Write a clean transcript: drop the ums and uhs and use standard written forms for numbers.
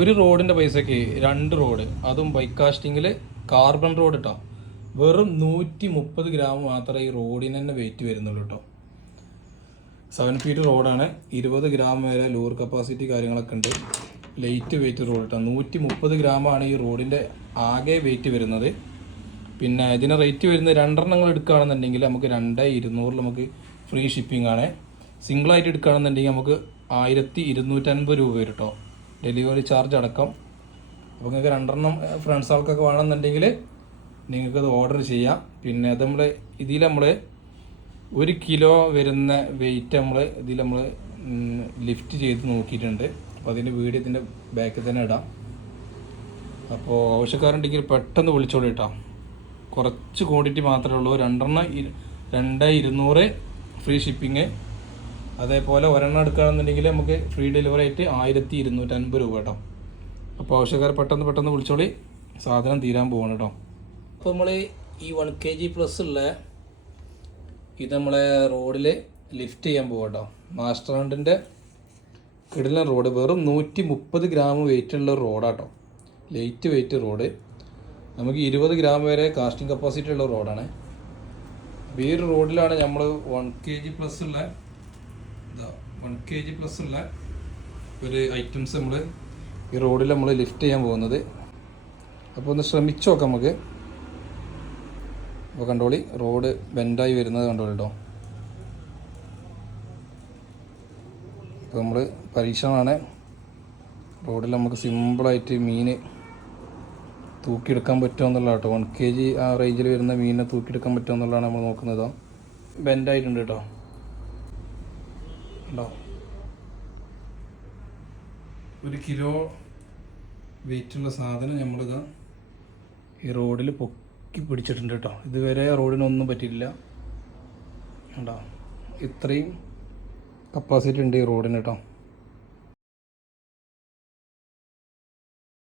ഒരു റോഡിൻ്റെ പൈസക്ക് 2 റോഡ്, അതും ബൈക്ക് കാസ്റ്റിങ്ങിൽ കാർബൺ റോഡ് കേട്ടോ. വെറും 130 ഗ്രാം മാത്രമേ ഈ റോഡിന് തന്നെ വെയിറ്റ് വരുന്നുള്ളൂ കേട്ടോ. 7 ഫീറ്റ് റോഡാണ്. 20 ഗ്രാം വരെ ലോർ കപ്പാസിറ്റി കാര്യങ്ങളൊക്കെ ഉണ്ട്. ലൈറ്റ് വെയിറ്റ് റോഡ് കേട്ടോ. 130 ഗ്രാമാണ് ഈ റോഡിൻ്റെ ആകെ വെയിറ്റ് വരുന്നത്. പിന്നെ ഇതിന് റേറ്റ് വരുന്നത് 2 എണ്ണങ്ങൾ എടുക്കുകയാണെന്നുണ്ടെങ്കിൽ നമുക്ക് 2200 നമുക്ക് ഫ്രീ ഷിപ്പിംഗ് ആണ്. സിംഗിളായിട്ട് എടുക്കുകയാണെന്നുണ്ടെങ്കിൽ നമുക്ക് 1250 രൂപ വരും കേട്ടോ, ഡെലിവറി ചാർജ് അടക്കം. അപ്പോൾ നിങ്ങൾക്ക് 2 എണ്ണം ഫ്രണ്ട്സ് ആൾക്കൊക്കെ വേണമെന്നുണ്ടെങ്കിൽ നിങ്ങൾക്കത് ഓർഡർ ചെയ്യാം. പിന്നെ അത് നമ്മൾ 1 കിലോ വരുന്ന വെയിറ്റ് നമ്മൾ ലിഫ്റ്റ് ചെയ്ത് നോക്കിയിട്ടുണ്ട്. അപ്പോൾ അതിൻ്റെ വീഡിയോ ഇതിൻ്റെ ബാക്കിൽ തന്നെ ഇടാം. അപ്പോൾ ആവശ്യക്കാരുണ്ടെങ്കിൽ പെട്ടെന്ന് വിളിച്ചോളൂ കേട്ടോ. കുറച്ച് ക്വാണ്ടിറ്റി മാത്രമേ ഉള്ളൂ. 2 എണ്ണം 2200 ഫ്രീ ഷിപ്പിങ്. അതേപോലെ ഒരെണ്ണം എടുക്കുകയാണെന്നുണ്ടെങ്കിൽ നമുക്ക് ഫ്രീ ഡെലിവറി ആയിട്ട് 1250 രൂപ കേട്ടോ. അപ്പോൾ ആവശ്യക്കാർ പെട്ടെന്ന് വിളിച്ചോളി, സാധനം തീരാൻ പോവാണ് കേട്ടോ. അപ്പോൾ നമ്മൾ ഈ 1 kg പ്ലസ് ഉള്ള ഇത് നമ്മളെ റോഡിൽ ലിഫ്റ്റ് ചെയ്യാൻ പോകാം കേട്ടോ. മാസ്റ്റർ ഹണ്ടിൻ്റെ കിടിലൻ റോഡ്. വെറും 130 ഗ്രാം വെയിറ്റ് ഉള്ള റോഡാട്ടോ, ലൈറ്റ് വെയിറ്റ് റോഡ്. നമുക്ക് 20 ഗ്രാം വരെ കാസ്റ്റിംഗ് കപ്പാസിറ്റി ഉള്ള റോഡാണ്. അപ്പോൾ ഈ ഒരു റോഡിലാണ് നമ്മൾ 1 kg പ്ലസ് ഉള്ള 1 kg പ്ലസ് ഉള്ള ഒരു ഐറ്റംസ് നമ്മൾ ഈ റോഡിൽ നമ്മൾ ലിഫ്റ്റ് ചെയ്യാൻ പോകുന്നത്. അപ്പോൾ ഒന്ന് ശ്രമിച്ചു നോക്കാം നമുക്ക്. അപ്പോൾ കണ്ടോളി, റോഡ് ബെൻഡായി വരുന്നത് കണ്ടോളി കേട്ടോ. അപ്പോൾ നമ്മൾ പരീക്ഷണമാണ്. റോഡിൽ നമുക്ക് സിമ്പിളായിട്ട് മീൻ തൂക്കിയെടുക്കാൻ പറ്റുമോ എന്നുള്ള കേട്ടോ. 1 kg ആ റേഞ്ചിൽ വരുന്ന മീനിനെ തൂക്കിയെടുക്കാൻ പറ്റുമോ എന്നുള്ളതാണ് നമ്മൾ നോക്കുന്നത്. ബെൻഡായിട്ടുണ്ട് കേട്ടോ, ഉണ്ടോ. 1 കിലോ വെയിറ്റുള്ള സാധനം നമ്മളിതാ ഈ റോഡിൽ പൊക്കി പിടിച്ചിട്ടുണ്ട് കേട്ടോ. ഇതുവരെ റോഡിനൊന്നും പറ്റിയില്ല കേട്ടോ. ഇത്രയും കപ്പാസിറ്റി ഉണ്ട് ഈ റോഡിന് കേട്ടോ.